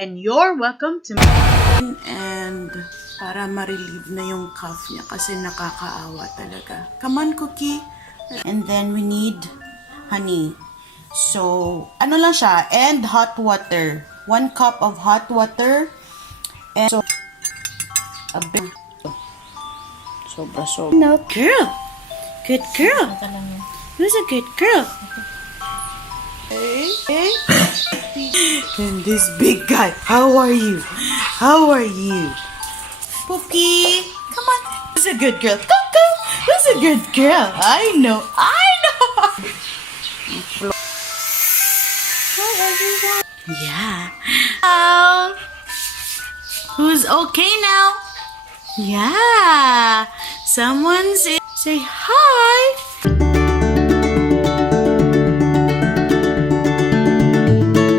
and you're welcome to and para ma-relieve na yung cough niya kasi nakakaawa talaga. Come on, Cookie. And then we need honey. So, ano lang siya, and hot water. 1 cup of hot water. And so, a bit. Sobra. No, girl. Good girl. Who's a good girl? Hey. And this big guy, how are you? Pookie, come on. Who's a good girl? Coco, who's a good girl? I know. Hi, everyone. Yeah. Who's okay now? Yeah. Someone's in. Say hi.